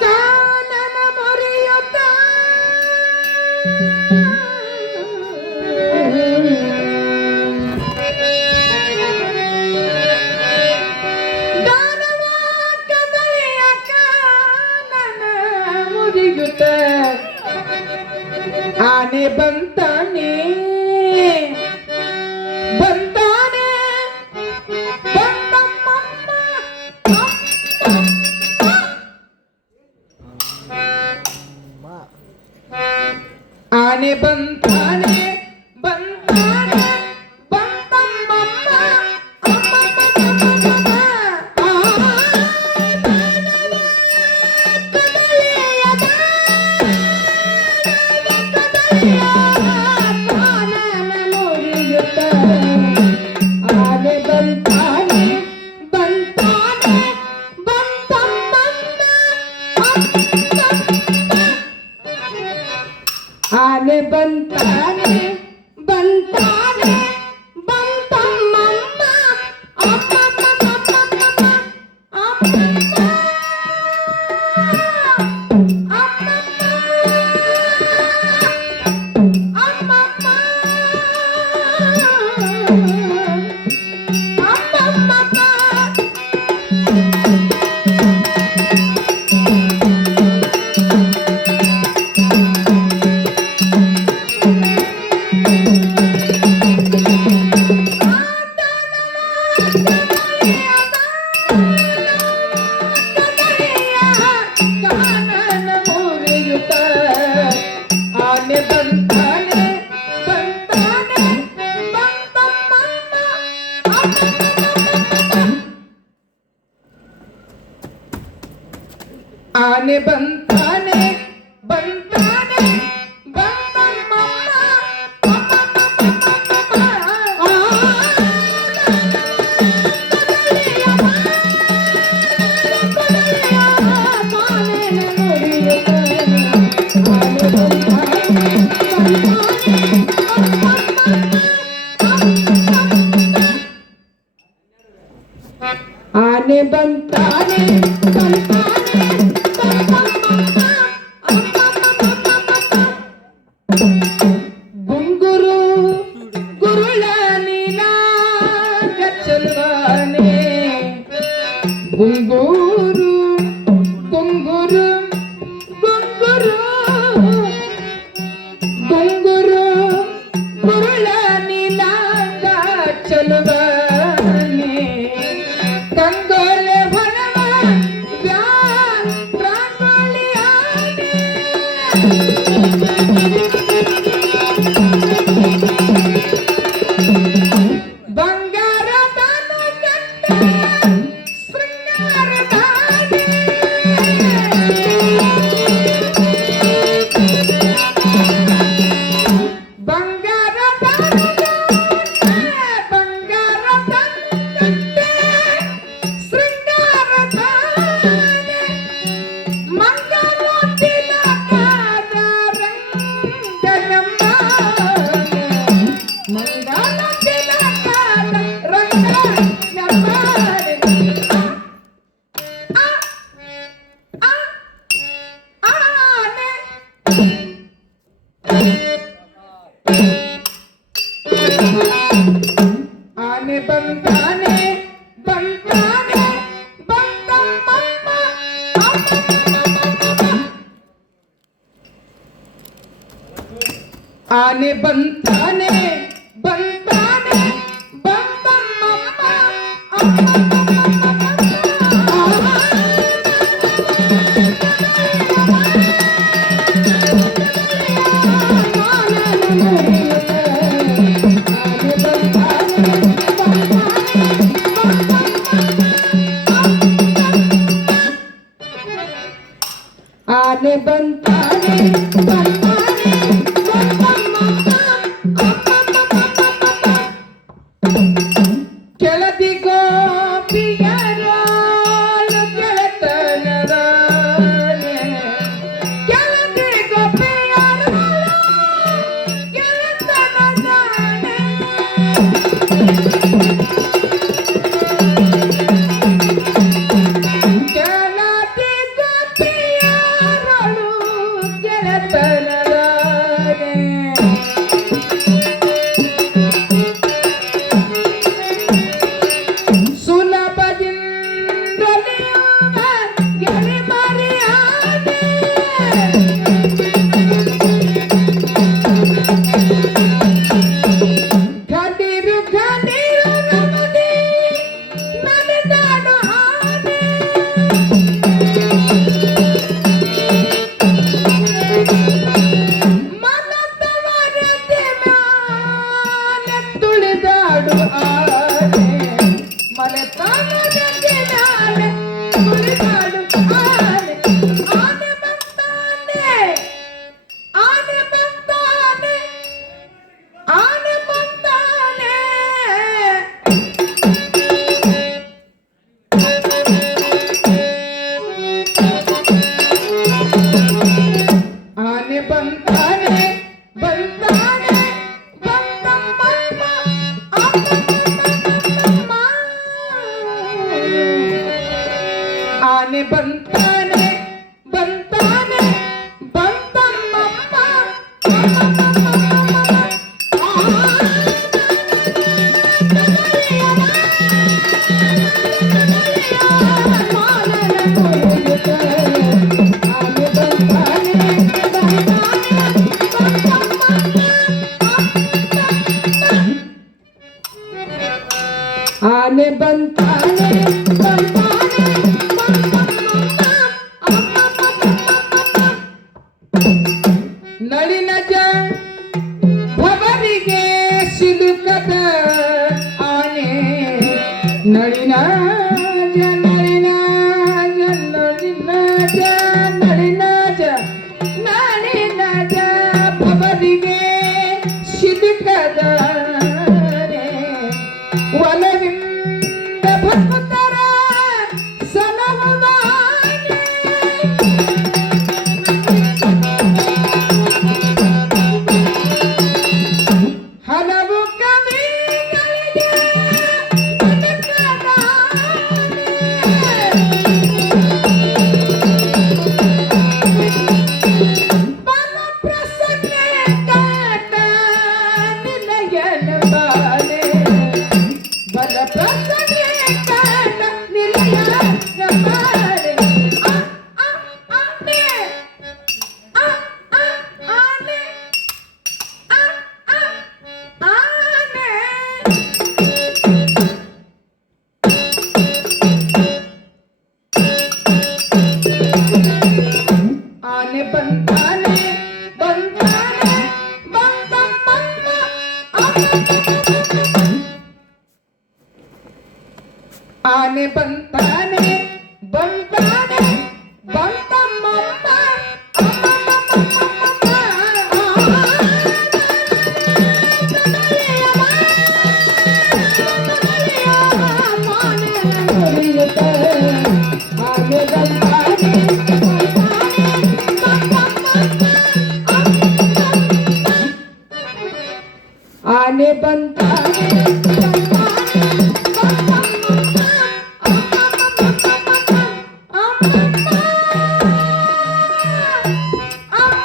ಕಾನನ ಮೊರೆಯುತ್ತ ದಾನವ ಕದಳಿಯ ಕಾನನ ಮುರಿಯುತ್ತ ಆನೆ ಬಂತಾನೆ ಬಂತಾನೆ ಬಂದಮ್ಮಮ್ಮ ಆನೆ ಬಂತಾನೆ ಬಂತಾನೆ ಬಂದಮ್ಮಮ್ಮ ಆನೆ ಬಂತಾನೆ ಬಂತಾನೆ ಬಂತಮ್ಮಮ್ಮ ಆನೆ ಬಂತಾನೆ ಬಂತಾನೆ ಆನೆ ಬಂತಾನೆ ಬಂತಾನೆ ಗುಂಗುರು ಗುರುಳ ನೀನಾಗ ಚಲ್ವಾನೆ ಗುಂಗೂರು ಗುಂಗುರು ಗುಂಗುರು ಗುಂಗುರು ಗುರುಳ ನೀನಾಗ ಚಲ್ವಾನೆ ಕಂಗೋಲೆ ಭರವ ಪ್ರಾಂಗೋಳಿಯಾನೆ ಬಂಗಾರದನು ಕಟ್ಟ ಶೃಂಗಾರದಾನೆ ಬಂಗಾರದನು ಕಟ್ಟ ಶೃಂಗಾರದಾನೆ ಮಂಗಲ ತಿಲಕದ ರಂಗನಮ್ಮ ಮಂಗಲ ತಿಲಕದ ರಂಗನಮ್ಮ ಆನೆ ಆನೆ ಬಂತಾನೆ ಬಂತಾನೆ ಬಂದಮ್ಮಮ್ಮ ಆನೆ ಬಂತಾನೆ ಬಂತಾನೆ ಬಂದಮ್ಮಮ್ಮ ಆನೆ ಬಂತಾನೆ ಬಂತಾನೆ ಕೆಳದಿ ಗೋಪಿಯರಾಳು ಗೆಳತನದಾನೆ ಕೆಳದಿ ಗೋಪಿಯರಾಳು ಗೆಳತನದಾನೆ ಕೆಳದಿ ಆನೆ ಬಂತಾನೆ ಬಂತಾನೆ ಬಂತಮ್ಮಮ್ಮ ಆನೆ ಬಂತಾನೆ ಬಂತಾನೆ ನಳಿನಜ ಭವರಿಗೆ ಸಿಲುಕದ ಆನೆ ನಳಿನಾಜ ನಳಿನಾಜ ನಳಿನಾಜ ನಳಿನಾಜ ನಳಿನಾಜ ಭವರಿಗೆ ಸಿಲುಕದ ಒಲವಿಂದ ಭಕ್ತರ ಸಲಹುವಾನೆ ಹಲವು ಕವಿಗಳಿಗೆ ಬಲ ಪ್ರಸನ್ನೆ ಕಾಟ ನಿಲಯನ ಬಾಲೆ ಬಲ ಪ್ರಸನ್ನೆ ಕಾಟ ನಿಲಯನ ಬಾಲೆ ಆನೆ ಆನೆ ಆನೆ ಬಂತಾನೆ ಬಂತಾನೆ ಬಂತಮ್ಮಮ್ಮ ಆನೆ ಬಂತಾನೆ ಬಂತಾನೆ ಬಂತಮ್ಮಮ್ಮ ಆನೆ ಬಂತಾನೆ